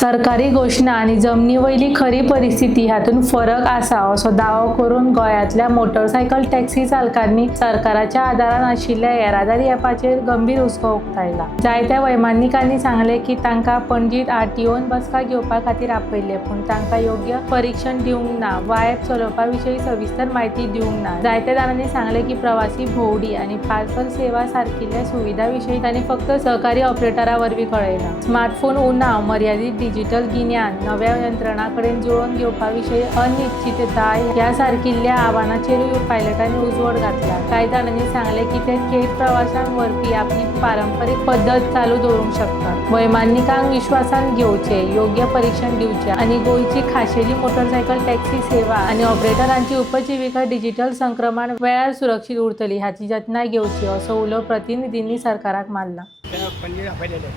सरकारी घोषणा आणि जमनी वयली खरी परिस्थिती हातून फरक आसा असो दावो करून गोंयांतल्या मोटरसायकल टॅक्सी चालकांनी सरकाराच्या आदारान आशिल्ल्या येरादारी ॲपाचेर गंभीर हुस्को उक्तायला। जायत्या वैमानिकांनी सांगले की तांकां पणजीत आरटीओन बसका घेवपा खातीर आपयले, पूण तांकां योग्य परीक्षण दिवंक ना वा ॲप चलोवपा विशीं सविस्तर म्हायती दिवंक ना। जायत्या जाणांनी सांगले की प्रवासी भोंवडी आणि पार्सल सेवा सारकिल्ल्या सुविधा विशीं तांणी फक्त सहकारी ऑपरेटरा वरवीं कळयला। स्मार्टफोन उणाव, मर्यादित डिजिटल गिन्यान, नव्या यंत्रणा कडेन जुळोवन घेवपा विशीं अनिश्चितताय ह्या सारकिल्ल्या आव्हानांचेरूय पायलटांनी उजवाड घातला। कांय जाणांनी सांगले की ते थेट प्रवाशांक व्हरपी आपली पारंपरीक पद्दत चालू दवरूंक शकतात। वैमानिकांक विश्वासान घेवचे, योग्य परीक्षण दिवचे आनी गोंयची खाशेली मोटरसायकल टॅक्सी सेवा आनी ऑपरेटरांची उपजीविका डिजिटल संक्रमण वेळार सुरक्षीत उरतली हाची जतनाय घेवची असो उलो प्रतिनिधींनी सरकाराक मारला। पणजे आपयलेले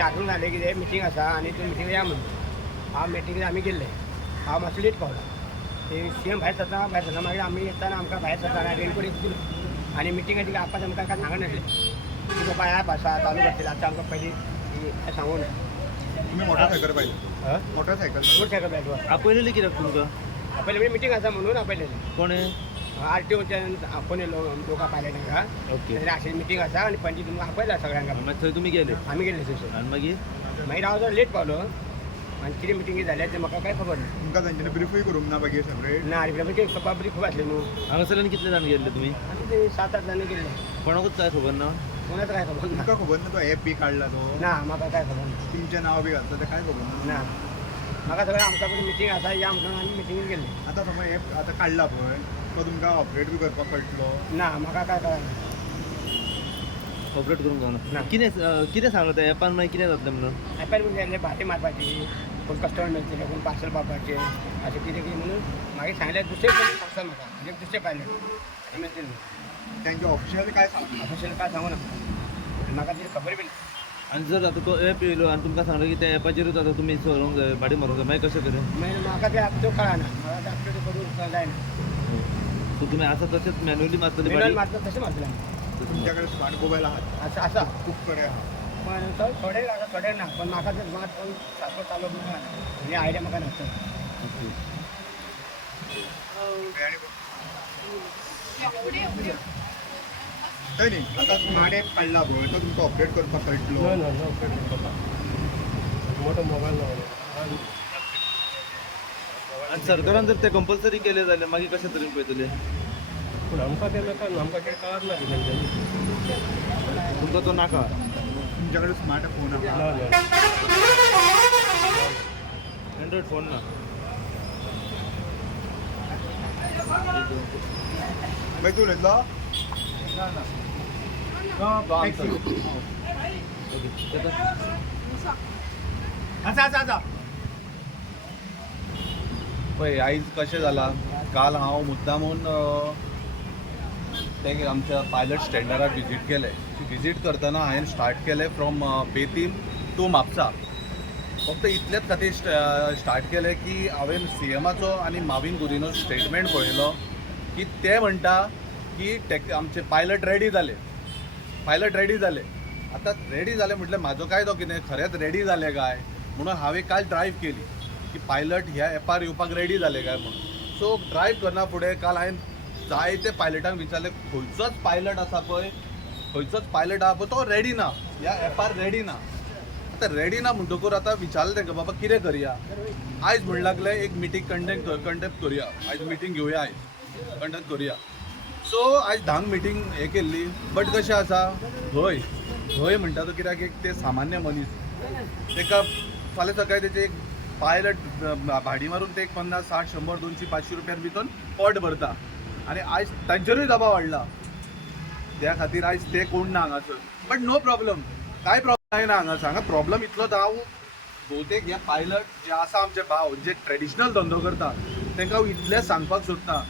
हातून जालें कितें मिटींग आसा आनी तूं मिटींग या म्हणून हांव मिटींगेक आमी गेल्ले। हांव मातसो लेट पावलो। ते सीएम भायर सरता मागीर आमी येताना आमकां भायर सरताना रेनकोट दिलो आनी मिटींगेक आपास आमकां कांय सांगना नासलें की बाबा ॲप आसा चालू करतले। आतां आमकां पयलीं सांगूं ना। तुम्ही मोटरसायकल पाहिजे मोटरसायकल पाहिजे आपयलेली कित्याक तुमकां? आपयले मिटींग आसा म्हणून आपयलेले। कोणे? आरटीओच्यान फोन येयलो दोगा पायलटांका। ओके। अशें मिटींग आसा आनी पणजी तुमकां आपयला सगळ्यांक। मागीर थंय तुमी गेले आमी गेल्ले थंयसर आनी मागीर हांव जर लेट पावलो आनी कितें मिटींग जाल्या तें म्हाका कांय खबर ना। तुमकां तांच्यानी ब्रिफूय करूंक ना मागीर सेपरेट? ना रिपब्लीक खबर खूब आसली न्हू। हांगासरल्यान कितले जाण गेल्ले तुमी? आमी ते 7-8 जाण गेल्ले। कोणाकूच काय खबर ना? कोणाचं काय खबर ना। तुमकां खबर ना तो ॲप बी काडला तो? ना म्हाका काय खबर ना। तुमचें नांव बी घातलं तें काय खबर ना? ना म्हाका सगळें आमच्या कडेन मिटींग आसा या म्हणून आमी मिटींगेक गेल्ले। आतां समज ॲप आतां काडला पळय तो तुमकां ऑपरेट बी करपाक कळटलो? ना म्हाका काय कळना। ऑपरेट करूंक ना. जावना। कितें सांगलें त्या एपान मागीर कितें जातलें म्हणून? एपार बी गेल्ले भाटी मारपाची, कोण कस्टमर मेळटले, कोण पार्सल पावपाचें अशें कितें कितें म्हणून मागीर सांगलें दुसरें कोणी सांगता म्हाका म्हणजे दुसरे पायलट मेळटले। तेंचे ऑफिशियल काय सांगता? ऑफिशियल काय सांगू ना म्हाका तिची खबर बी ना। आनी जर आतां तो एप येयलो आनी तुमकां सांगलें की त्या एपाचेरूच आतां तुमी सरोंक जाय, भाडी मारूंक जाय, मागीर कशें करें? मागीर म्हाका ते तो कळना। म्हाका ते अपडेट करूंक जायना। सो तुमी आसा तशेंच मॅन्युअली मारतले मिनल भाडी? मारता तशें मारतले आमी। तुमच्याकडे स्मार्ट मोबाईल आहात? आसा आसा खूब कडेन आहा। पण तो थोडे आसा थोडे ना। पण म्हाका ते स्मार्टफोन सारको चालवूंक मेळना म्हणजे आयडिया म्हाका नासता। थंय न्ही आतां स्मार्ट ॲप काडला पळय तो तुमकां ऑपरेट करपाक कळटलो? मोठो मोबायल आनी सरकारान जर ते कंपल्सरी केले जाल्यार मागीर कशें तरेन पळयतले? पूण आमकां ते नाका आमकां कितें कळना तुमकां तो नाका? तुमच्याकडे स्मार्ट फोन आहा? एंड्रॉयड फोन ना? मागीर तूं उलयतलो? टॅक्सी. ओके आसा आसा आसा पळय आयज कशें जालां, काल हांव मुद्दामून ते आमच्या पायलट स्टँडराक विजीट केलें। विजीट करतना हांवें स्टार्ट केलें फ्रॉम बेतीम टू म्हापसा। फक्त इतलेच खातीर स्टार्ट केलें की हांवें सीएमाचो आनी माविन गुदिनो स्टेटमेंट पळयलो की ते म्हणटा की आमचे पायलट रेडी जाले। आतां रेडी जाले म्हटल्यार म्हाजो कायदो कितें, खरेंच रेडी जाले काय म्हणून हांवें काल ड्रायव्ह केली की पायलट ह्या एपार येवपाक रेडी जाले काय म्हणून। सो ड्रायव्ह करना फुडें काल हांवें जायते पायलटांक विचारलें खंयचोच पायलट आसा पळय तो रेडी ना, ह्या एपार रेडी ना। आतां रेडी ना म्हणटकूर आतां विचारलें तांकां बाबा कितें करया। आयज म्हण लागलें एक मिटींग कंडक्ट करुया, आयज मिटींग घेवया, आयज कंडक्ट करुया। सो आयज धांक मिटींग हे केल्ली, बट कशें आसा भंय म्हणटा तो कित्याक एक ते सामान्य मनीस ताका फाल्यां सकाळीं तेचे एक पायलट भाडी मारून ते 50, 60, 100, 200, 500 रुपयार भितर पोट भरता आनी आयज तांचेरूय दबाव वाडला। त्या खातीर आयज ते कोण ना हांगासर। बट नो प्रॉब्लम, कांय प्रॉब्लम जायना हांगासर। हांगा प्रॉब्लम इतलोच हांव भोवतेक हे पायलट जे आसा आमचे भाव जे ट्रेडिशनल धंदो करता तांकां हांव इतलें सांगपाक सोदतां,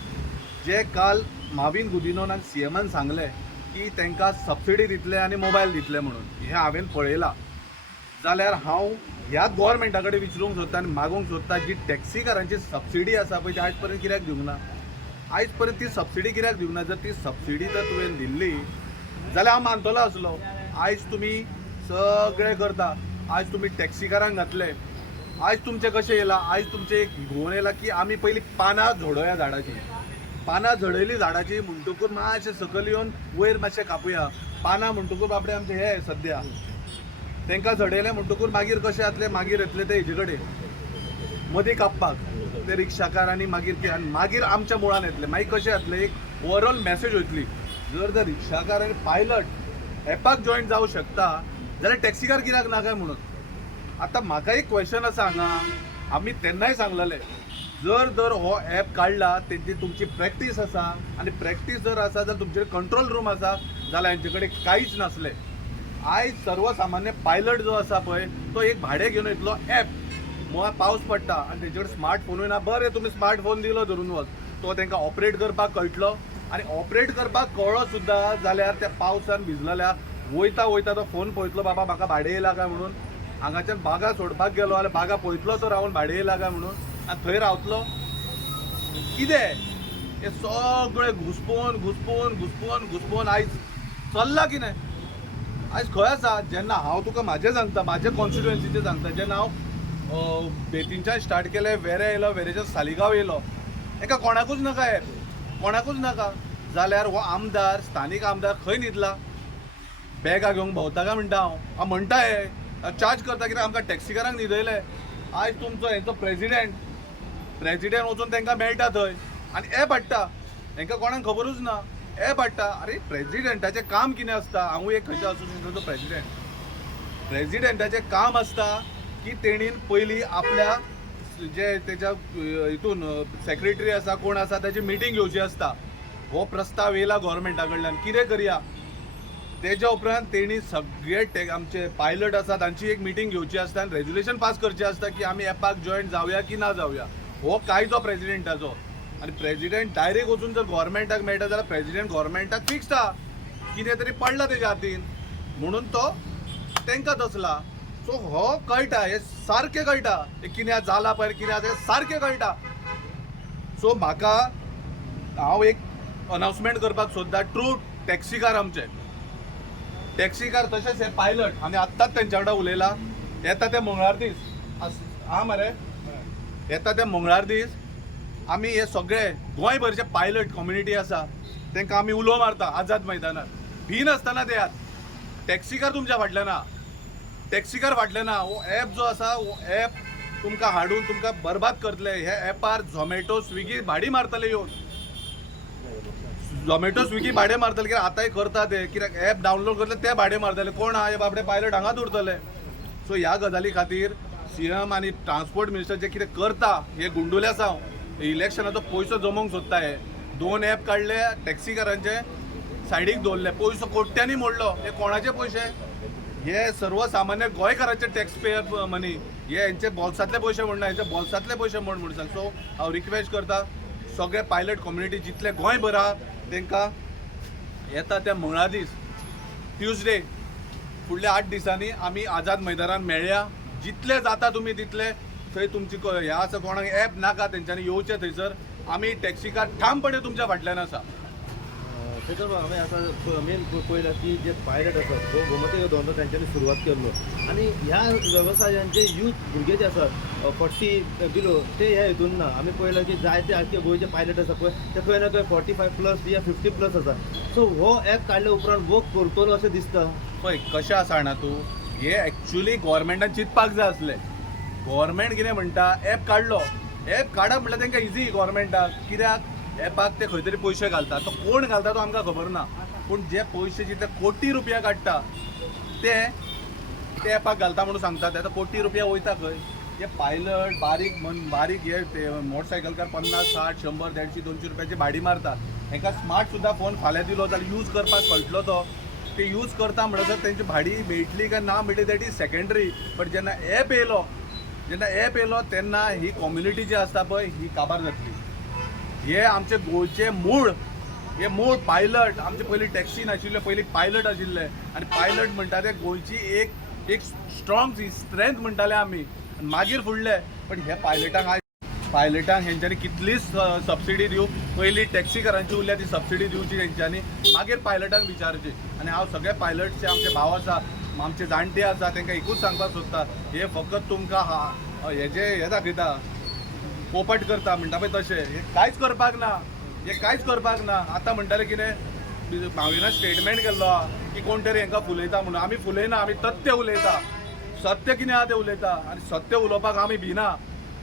जे काल माविन गुदिनोन आनी सीएमान सांगलें की तांकां सबसिडी दितले आनी मोबायल दितले म्हणून, हें हांवें पळयलां। जाल्यार हांव ह्या गोवोरमेंटा कडेन विचारूंक सोदता आनी मागूंक सोदता जी टॅक्सीकारांची सबसिडी आसा पळय ती आयज पर्यंत कित्याक दिवंक ना? आयज पर्यंत ती सबसिडी कित्याक दिवंक ना? जर ती सबसिडी जर तुवें दिल्ली जाल्यार हांव मानतलो आसलो। आयज तुमी सगळें करता, आयज तुमी टॅक्सीकारांक घातले आयज तुमचे कशें येयला, आयज तुमचे एक घेवन येयला की आमी पयलीं पानां झोडोवया झाडाची. पानां झडयली झाडाची म्हणटकूच मातशें सकयल येवन वयर मातशें कापुया. पानां म्हणटकूच बाबडे आमचे हे सद्या तांकां झडयलें म्हणटकूच मागीर कशें जातलें, मागीर येतले ते हेजे कडेन मदीं कापपाक ते रिक्षाकार आनी मागीर आमच्या मुळान येतले. मागीर कशें जातलें, एक ओवरऑल मॅसेज वयतली. जर रिक्षाकार आनी पायलट एपाक जॉयन जावं शकता जाल्यार टॅक्सीकार कित्याक ना काय म्हणून. आतां म्हाका एक क्वेश्चन आसा हांगा, आमी तेन्नाय सांगलेलें, जर हो ॲप काडला तेची तुमची प्रॅक्टीस आसा आनी प्रॅक्टीस जर आसा जाल्यार तुमचे कंट्रोल रूम आसा जाल्यार हांचे कडेन कांयच नासलें. आयज सर्वसामान्य पायलट जो आसा पळय तो एक भाडे घेवन येतलो ॲप. मुळात पावस पडटा आनी तेचे कडेन स्मार्ट फोनूय ना. बरें तुमी स्मार्ट फोन दिलो धरून वच, तो तांकां ऑपरेट करपाक कळटलो आनी ऑपरेट करपाक कळ्ळो सुद्दां जाल्यार त्या पावसान भिजलेल्या वयता तो फोन पळयतलो, बाबा म्हाका भाडे येयला काय म्हणून. हांगाच्यान बागा सोडपाक गेलो जाल्यार बागा पळयतलो तो रावन भाडे येयला काय म्हणून आनी थंय रावतलो. कितें हे सगळें घुसपून आयज चल्ला कितें. आयज खंय आसा, जेन्ना हांव तुका म्हाजें सांगता, म्हाजे कॉन्स्टिट्युएन्सीचें सांगता, जेन्ना हांव बेतींच्यान स्टार्ट केलें, वेरे येयलो, वेरेच्यान सालिगांव येयलो, एका कोणाकूच नाका ॲप, कोणाकूच नाका. जाल्यार हो आमदार, स्थानीक आमदार खंय न्हिदला, बॅगा घेवंक भोंवता काय म्हणटा हांव म्हणटा हे चार्ज करता कित्याक आमकां टॅक्सीकारांक न्हिदयले. आयज तुमचो हेंचो प्रेजिडेंट वचून तांकां मेळटा थंय आनी ॲप हाडटा. तांकां कोणाक खबरूच ना, ॲप हाडटा. अरे प्रेजिडेंटाचें काम कितें आसता, हांवूय एक खंयच्या असोसिएशनाचो प्रेजिडेंटाचें काम आसता की तेणीन पयलीं आपल्या जे तेच्या हितून सेक्रेटरी आसा, कोण आसा, ताची मिटींग घेवची आसता. हो प्रस्ताव येयला गोवोरमेंटा कडल्यान, कितें करया. तेच्या उपरांत तेणी सगळे आमचे पायलट आसा तांची एक मिटींग घेवची आसता आनी रेजुलेशन पास करचें आसता की आमी ॲपाक जॉयन जावया की ना जावया. हो कायदो प्रेजिडेंटाचो आनी प्रेजिडेंट डायरेक्ट वचून जर गोवोरमेंटाक मेळटा जाल्यार प्रेजिडेंट गोवोरमेंटाक फिक्स्ड आहा, कितें तरी पडला तेच्या हातीन म्हणून तो तांकां दसला. सो हो कळटा, हे सारकें कळटा, हे कितें जाला पळय, कितें आसा तें सारकें कळटा. सो म्हाका हांव एक अनाउन्समेंट करपाक सोदता, ट्रू टॅक्सीकार आमचे टॅक्सीकार तशेंच हे पायलट, आनी आत्ताच तेंच्या वांगडा उलयला. येता ते मंगळार दीस आं मरे, येता ते मंगळार दीस आमी हे सगळे गोंयभरचे पायलट कम्युनिटी आसा तांकां आमी उलो मारता आझाद मैदानार. भी नासतना ते टॅक्सीकार तुमच्या फाटल्यान ना, टॅक्सीकार फाटल्यान ना. हो ॲप जो आसा, हो ॲप तुमकां हाडून तुमकां बरबाद करतले. हे ॲपार झोमॅटो, स्विगी भाडी मारतले येवन. झोमॅटो, स्विगी भाडे मारतले कित्याक आतांय करता ते, कित्याक ॲप डावनलोड करतले ते भाडे मारतले. कोण आहा हे बाबडे पायलट हांगाच उरतले. सो ह्या गजाली खातीर सीएम आनी ट्रान्सपोर्ट मिनिस्टर जे कितें करता, हे गुंडुल्या सावन इलेक्शनाचो पयसो जमोवंक सोदता. हे 2 ॲप काडले, टॅक्सीकारांचे सायडीक दवरले, पयसो कोट्यांनी मोडलो. हे कोणाचे पयशे, हे सर्वसामान्य गोंयकारांचे टॅक्स पेयर मनी, हे हेंचे बॉल्सांतले पयशे म्हणना, हेंचे बॉल्सांतले पयशे म्हण सांग. सो हांव रिक्वेस्ट करता सगळे पायलट कम्युनिटी जितले गोंयभर आहा तांकां येता त्या मंगळार दीस ट्युजडे फुडल्या 8 दिसांनी आमी आझाद मैदानान मेळया. जितले जाता तुमी तितले थंय तुमची हे आसा, कोणाक ॲप नाका तेंच्यांनी येवचें थंयसर. आमी टॅक्सीकार ठामपणे तुमच्या फाटल्यान आसा. तेजो हांवें आतां मेन पळयलां की जे पायलट आसात तो गोमती धंदो तांच्यांनी सुरवात केल्लो आनी ह्या वेवसायांचे यूथ भुरगे जे आसात 40 बिलो ते ह्या हितून ना. आमी पळयलां की जायते आख्खे गोंयचे पायलट आसा पळय ते खंय ना खंय 45+ या 50+ आसा. सो हो ॲप काडल्या उपरांत वो करतलो अशें दिसता. पळय कशें आसा जाणा तूं, हे एक्चुली गोवोरमेंटान चिंतपाक जाय आसलें. गोवोरमेंट कितें म्हणटा, ॲप काडलो, ॲप काडप म्हटल्यार तांकां इजी गोवोरमेंटाक. कित्याक ॲपाक ते खंय तरी पयशे घालता, तो कोण घालता तो आमकां खबर ना. पूण जे पयशे जितले कोटी रुपया काडटा ते ॲपाक घालता म्हणून सांगतात. आतां कोटी रुपया वयता खंय. हे पायलट बारीक हे ते मोटरसायकलकार 50, 60, 100, 150, 200 रुपयाची भाडी मारता. हांकां स्मार्ट सुद्दां फोन फाल्यां दिलो जाल्यार यूज करपाक कळटलो तो. ते यूज करता म्हणसर तेंची भाडी मेळटली काय ना मेळटली दॅट इज सेकंडरी. बट जेन्ना ॲप येयलो तेन्ना ही कम्युनिटी जी आसता पळय ही काबार जातली. हे आमचे गोंयचे मूळ पायलट, आमचे पयलीं टॅक्सी नाशिल्ले, पयलीं पायलट आशिल्ले आनी पायलट म्हणटा ते गोंयची एक स्ट्रॉंग स्ट्रेंथ म्हणटाले आमी. मागीर फुडले पण हे पायलटांक हेंच्यांनी कितलीच सबसिडी दिवं. पयलीं टॅक्सीकारांची उरल्या ती सबसिडी दिवची तेंच्यांनी, मागीर पायलटांक विचारची. आनी हांव सगळे पायलटचे आमचे भाव आसा, आमचे जाणटे आसा तांकां एकूच सांगपाक सोदता, हे फकत तुमकां हे दाखयता पोपट करता म्हणटा पळय तशें हे कांयच करपाक ना आतां म्हणटाले कितें भावीना स्टेटमेंट केल्लो की कोण तरी हांकां फुलयता म्हणून आमी फुलयना आमी तथ्य उलयता सत्य कितें आहा तें उलयता आनी सत्य उलोवपाक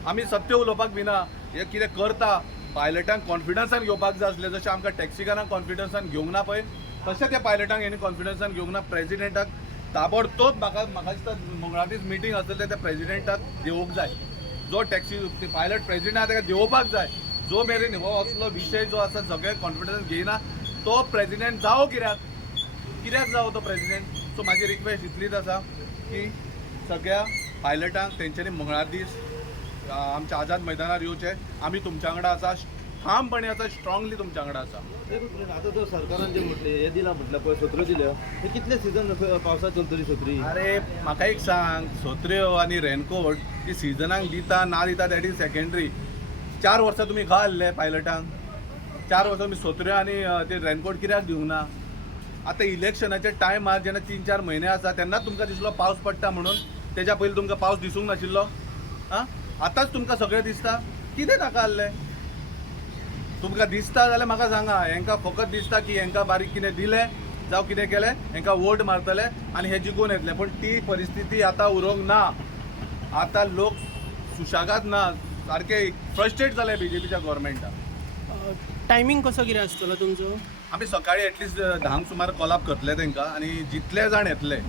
आमी सत्य उलोवपाक भिना हे कितें करता पायलटांक कॉन्फिडन्सान घेवपाक जाय आसलें जशें आमकां टॅक्सिकारांक कॉन्फिडन्सान घेवंक ना पळय तशें त्या पायलटांक हेणी कॉन्फिडन्सान घेवंक ना प्रेजिडेंटाक ताबडतोब म्हाका दिसता मंगळार दीस मिटींग आसतलें त्या प्रेजिडेंटाक देवोवंक जाय जो टॅक्सी पायलट प्रेजिडेंट आहा ताका देवोवपाक जाय जो मेरेन हो असलो विशय जो आसा सगळे कॉन्फिडन्स घेयना तो प्रेजिडेंट जावो कित्याक जावो तो प्रेजिडेंट सो म्हाजी रिक्वेस्ट इतलीच आसा की सगळ्या पायलटांक तेंच्यांनी मंगळार दीस आमच्या आझाद मैदानार येवचें आमी तुमच्या वांगडा आसा ठामपणे आसा स्ट्रॉंगली तुमच्या वांगडा आसा आता तो सरकारान जे म्हटले हे दिला म्हटलं पळय सत्र्यो दिल्या हे कितले सीझन पावसात चलतली सत्री अरे म्हाका एक सांग सत्र्यो आनी रेनकोट ती सिजनाक दिता ना दिता दॅट इज सेकंडरी 4 वर्सां तुमी खंय आहले पायलटांक 4 वर्सां तुमी सत्र्यो आनी ते रेनकोट कित्याक दिवंक ना आतां इलेक्शनाचे टायमार जेन्ना 3-4 म्हयने आसा तेन्नाच तुमकां दिसलो पावस पडटा म्हणून तेच्या पयलीं तुमकां पावस दिसूंक नाशिल्लो आं आतांच तुमकां सगळें दिसता कितें नाका आहलें तुमकां दिसता जाल्यार म्हाका सांगा हांकां फकत दिसता की हांकां बारीक कितें दिलें जावं कितें केलें हांकां वोट मारतले आनी हे जिखून येतले पण ती परिस्थिती आतां उरोंक ना आतां लोक सुशागाद ना सारके फ्रस्ट्रेट जाले बीजेपीच्या गव्हर्मेंटाक टायमींग कसो कितें आसतलो तुमचो आमी सकाळीं एटलिस्ट 10 सुमार कॉलाप करतले तांकां आनी जितले जाण येतले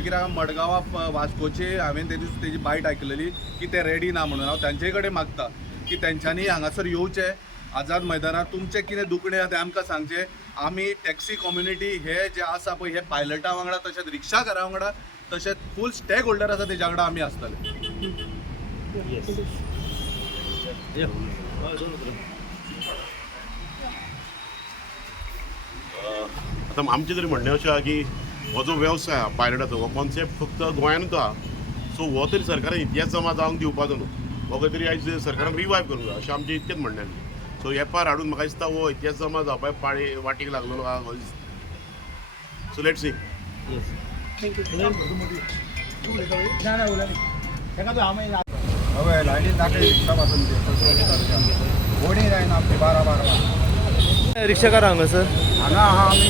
कित्याक मडगांवां वास्कोचे हांवें ते दीस तेजी बायट आयकलेली की ते रेडी ना म्हणून हांव तांचे कडेन मागता की तेंच्यांनी हांगासर येवचें आझाद मैदानार तुमचें कितें दुखणें आहा तें आमकां सांगचें आमी टॅक्सी कम्युनिटी हे जे आसा पळय हे पायलटां वांगडा तशेंच रिक्षाकारां वांगडा तशेंच फूल स्टेक होल्डर आसा तेज्या वांगडा आमी आसतले आतां आमचें तरी म्हणणें अशें आहा की हो जो वेवसाय आहा पायलटाचो हो कॉन्सेप्ट फक्त गोंयांतूच आहा सो हो तरी सरकारान इतिहास जमा जावंक दिवपाचो न्हू हो खंय तरी आयज सरकारान रिवायव करूंक जाय अशें आमचें इतकेंच म्हणणें आसलें सो एपार हाडून म्हाका दिसता हो इतिहास जमा जावपाक पाळी वाटेक लागलेलो आहा हो दिसता सो लेट्स सी हय लायनीन दाखय रिक्षा पासून बोडी जायना आमची 12 रिक्षाकार हांगा सर हांगा आहा आमी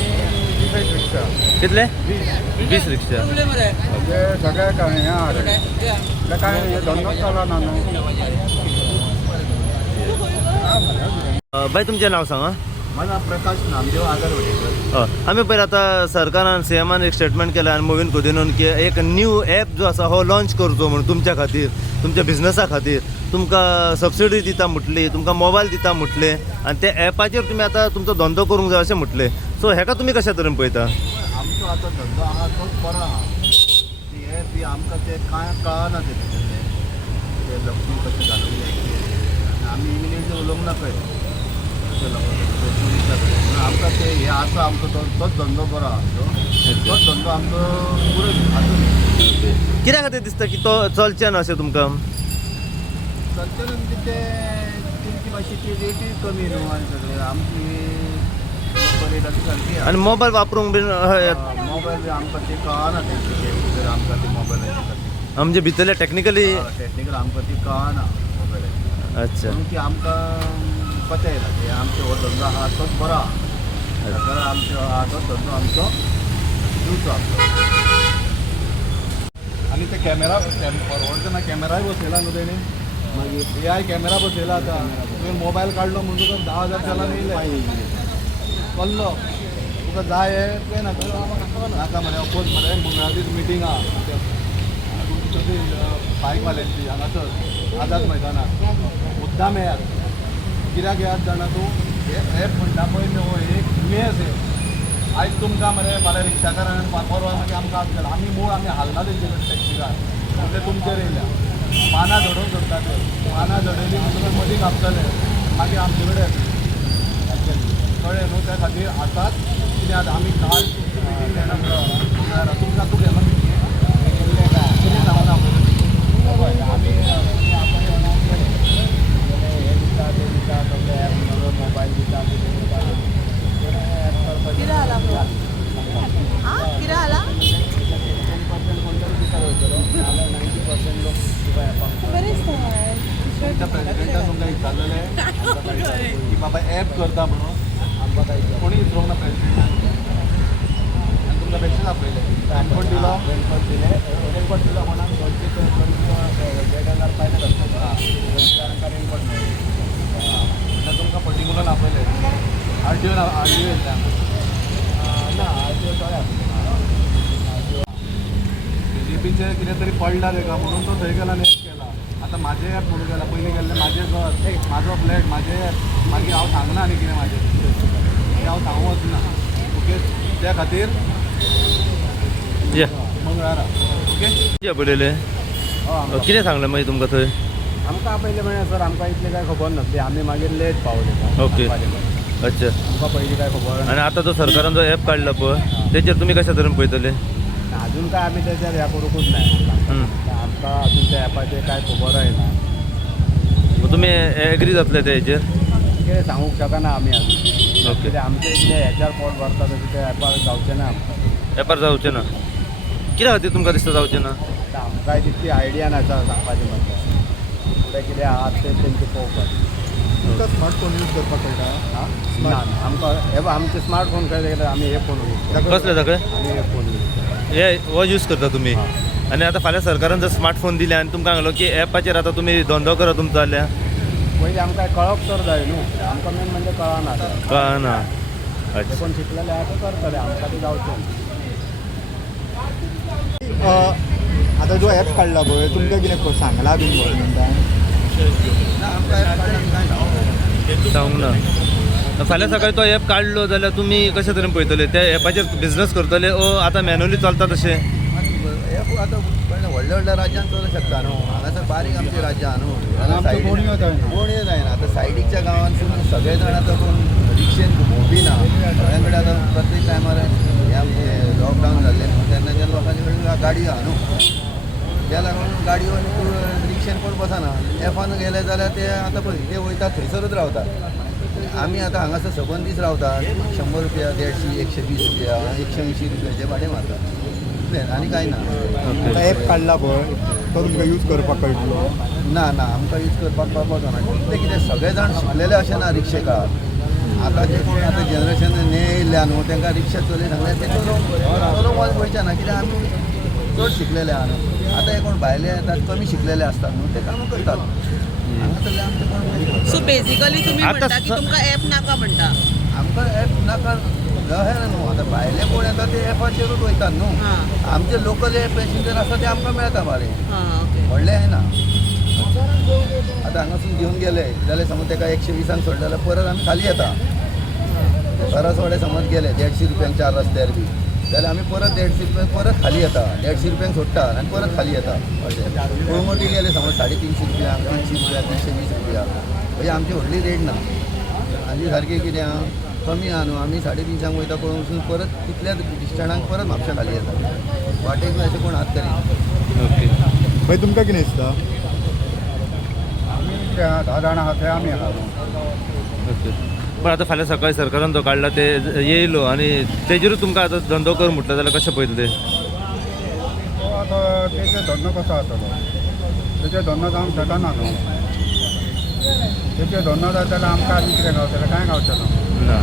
20 रिक्षा कितले 20 रिक्षा म्हणजे सगळ्याक हें आहा रे काय हे धंदो चलना न्हू बाय तुमचें नांव सांगा माझा प्रकाश नामदेव आगरवडेकर आमी पळय आतां सरकारान सीएमान एक स्टेटमेंट केलें आनी मोवीन कोदिनून की एक न्यू ॲप जो आसा हो लॉन्च करचो म्हणून तुमच्या खातीर तुमच्या बिझनसा खातीर तुमकां सबसिडी दिता म्हटली तुमकां मोबायल दिता म्हटले आनी त्या ॲपाचेर तुमी आतां तुमचो धंदो करूंक जाय अशें म्हटलें सो हेका तुमी कशा तरेन पळयता आमचो आतां धंदो आहा तोच बरो आहा ती हे बी आमकां ते कांय कळना ते लक्ष्मी कशें घालूंक जाय आमी इंग्लीश उलोवंक नाका आमकां ते हे आसा आमचो तोच धंदो बरो आहा तोच धंदो आमचो पुरो आसूं कित्या खातीर दिसता की तो चलचें ना अशें तुमकां चलचें म्हणजे ते तेंची मातशी रेटी कमी न्हू आनी सगळें आमची रेट आसा सारकी आनी मोबायल वापरूंक बीन मोबायल आमकां ते कळना तेंचे आमकां ते मोबायलाची म्हणजे भितरले टॅक्निकली टॅक्निकल आमकां ती कळना मोबायलाची अच्छा म्हणून ती आमकां पता येना ते आमचो हो धंदो आहा तोच बरो आहा सरकार आमचो आहा तोच धंदो आमचो दिवचो आमचो आनी ते कॅमेरा परवडतना कॅमेराय बसयला न्हू तेणी मागीर AI कॅमेरा बसयला आतां तुवें मोबायल काडलो म्हणून तुका 10,000 चलन येयले कल्लो तुका जाय हे तुवें नाका म्हणे अपोज म्हणे मंगळार दीस मिटींग आहा बायकवाल्यांची हांगासर आझाद मैदानार मुद्दाम येयात कित्याक येयात जाणा तूं हे ॲप म्हणटा पळय न्हू एक मेस हे आयज तुमकां मरे फाल्यां रिक्षाकारान परवा मागीर आमकां आसलेलो आमी मूळ आमी हालना तेंचे कडेन टॅक्सीकार म्हणजे तुमचेर येयल्या पानां झडोवन करता ते पानां झडयलीं म्हणटकच मदीं कापतले मागीर आमचे कडेन कळ्ळें न्हू त्या खातीर आतांच कितें आतां आमी काल मिटींग घेना तुमकां तूं गेलो कितें सांगना पळय आमी हे दिता ते दिता सगळे ॲप नवो मोबायल दिता कितें जाला कितें जाला 10% कोण तरी दिता वयतलो नाल्यार 90% लोक ॲप करता म्हणून कोणी विसरूंक ना प्रेसिडेंट आनी तुमकां बेश्टेच आपयले रेनकोट दिलो रेनकोट दिलो कोणाक 2,000 पायलट आसता रेनकोट मेळ्ळो म्हणल्यार तुमकां पर्टिक्युलर आपयले आरटीओ येयल्ल्यान ना आरटीओ थोडे बीजेपीचे कितें तरी पडला तेका म्हणून तो थंय गेला नेट केला आतां म्हाजें ॲप म्हणून गेला पयलीं गेल्लें म्हाजें घर म्हाजो फ्लॅट म्हाजें ॲप मागीर हांव सांगना आनी कितें म्हाजें तें हांव सांगूं वचना ओके त्या खातीर मंगळारा ओके पळयले कितें सांगलें मागीर तुमकां थंय आमकां आपयलें म्हळ्यार सर आमकां इतलें काय खबर नासली आमी मागीर लेट पावले ओके अच्छा आमकां पयलीं काय खबर आनी आतां जो सरकारान जो ॲप काडला पळय तेचेर तुमी कशा तरेन पळयतले अजून काय आमी त्याच्यार ह्या करूंकूच नाही आमकां अजून त्या ॲपाचेर काय खबरय ना तुमी एग्री जातले ते हेचेर कितें सांगूंक शकना आमी अजून ओके कित्याक आमचें इतलें ह्याच्यार पोट भरता तशें त्या ॲपार जावचें ना आमकां ॲपार जावचें ना कित्या खातीर तुमकां दिसता जावचें ना आतां आमकांय तितली आयडिया नासा सांगपाचें म्हटल्यार फुडें कितें आहा तें तेंचें पळोवपाचें तुमकां स्मार्टफोन यूज करपाक कळटा ना आमकां हे आमचे स्मार्टफोन खंय गेले आमी हे फोन यूज करता कसले सगळे आमी हे फोन यूज करता हे हो यूज करता तुमी आनी आतां फाल्यां सरकारान जर स्मार्टफोन दिले आनी तुमकां सांगलो की ॲपाचेर आतां तुमी धंदो करा तुमचो जाल्यार पयलीं आमकां कळप तर जाय न्हू आमकां मेन म्हणजे कळना कळना ते अच्छा कोण शिकलेले आहा ते करतले आमकां ते जावचें आतां जो ॲप काडला पळय तुमकां कितें सांगला बीन गव्हर्मेंटान सांगूंक ना फाल्यां सकाळी तो ॲप काडलो जाल्यार तुमी कशे तरेन पळयतले त्या ॲपाचेर बिझनस करतले ओ आतां मॅन्युअली चलता तशें ॲप आतां व्हडल्या व्हडल्या राज्यान चलूंक शकता न्हू हांगासर बारीक आमची राज्यां न्हू कोणय जायना आतां सायडीच्या गांवांसून सगळे जाण आतां कोण रिक्षेन भोंवपी ना सगळ्यां कडेन आतां प्रत्येक टायमार हे आमचे लॉकडावन जाल्लें न्हू तेन्ना लोकांचे कडेन गाडयो आहा न्हू त्या लागून गाडयो आनी रिक्षेन कोण बसना ॲपान गेले जाल्यार ते आतां पळय ते वयतात थंयसरूच रावतात आमी आतां हांगासर सबंद दीस रावतात 100 रुपया 150 120 रुपया 180 रुपयाचे भाडें मारतात आनी कांय ना ॲप काडला पळय तो तुमकां यूज करपाक कळटलो ना ना आमकां यूज करपाक कळपाचो ना ते कितें सगळे जाण शिकलेले अशें ना रिक्षेकार आतांचे कोण आतां जनरेशन येयल्या न्हू तांकां रिक्षा चलय सांगल्यार ते चलोवंक वयचे ना कित्याक आमी चड शिकलेले आहा न्हू आतां हे कोण भायले येतात कमी शिकलेले असतात न्हू ते कामां करतात हांगासरले आमचे कोण सो बेसिकली तुम्ही आता म्हणता की तुमकां ॲप नाका म्हणटा आमकां ॲप नाका अहें न्हू आतां भायले कोण येता ते ॲपाचेरूच वयतात न्हू हां आमचे लोकल हे पॅसेंजर आसा ते आमकां मेळटा भाडें हां ओके व्हडलें हें ना आतां हांगासून घेवन गेले जाल्यार समज ताका 120 सोडले जाल्यार परत आमी खाली येता सरसवाडे समज गेले 150 रुपयांक 4 रस्त्यार बी जाल्यार आमी परत 150 रुपयांक परत खाली येता 150 रुपयांक सोडटा आनी परत खाली येता अशें कोळंगोटी गेले समज 350 रुपया 200 रुपया 220 रुपया म्हणजे आमची व्हडली रेट ना आनी सारकी कितें आहा कमी आहा न्हू आमी 350 वयता पळोवसून परत तितल्याच डिस्टन्साक परत म्हापशा खाली येता वाटेक अशें कोण हात करीना ओके मागीर तुमकां कितें दिसता आमी 10 जाण आहा ते आमी आहा ओके पण आतां फाल्यां सकाळी सरकारान जो काडला ते येयलो आनी तेजेरूच तुमकां आतां धंदो कर म्हटलं जाल्यार कशें पळयतले तो आतां तेचो धंदो कसो जातलो तेचो धंदो जावंक शकना न्हू तेचो धंदो जाता जाल्यार आमकां आनी कितें गावतलें कांय गावचें ना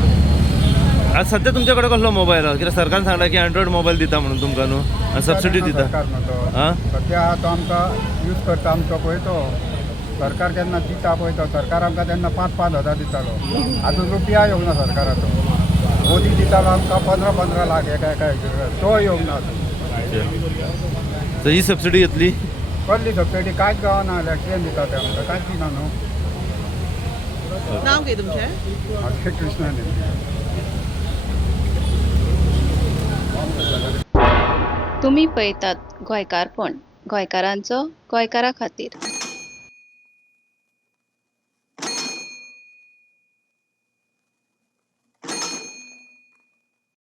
आज सध्या तुमच्या कडेन कसलो मोबायल आहा कित्याक सरकारान सांगला की एंड्रॉयड मोबायल दिता म्हणून तुमकां न्हू आनी सबसिडी दिता सरकार न्हू तो आं सद्या आहा तो आमकां यूज करता आमचो पळय तो सरकार केन्ना दिता पळय तो सरकार आमकां तेन्ना 5-5 हजार दितालो आतां रुपया येवंक ना सरकाराचो मोदी दितालो आमकां 15-15 लाख एका तो येवंक ना तर ही सबसिडी येतली कसली सबसिडी कांयच गावना इलेक्ट्रिशन दिता ते आमकां कांयच दिना न्हू नाव कितें तुमचें अक्षय कृष्णान तुम्ही पळयतात गोंयकारपण गोंयकारांचो गोंयकारा खातीर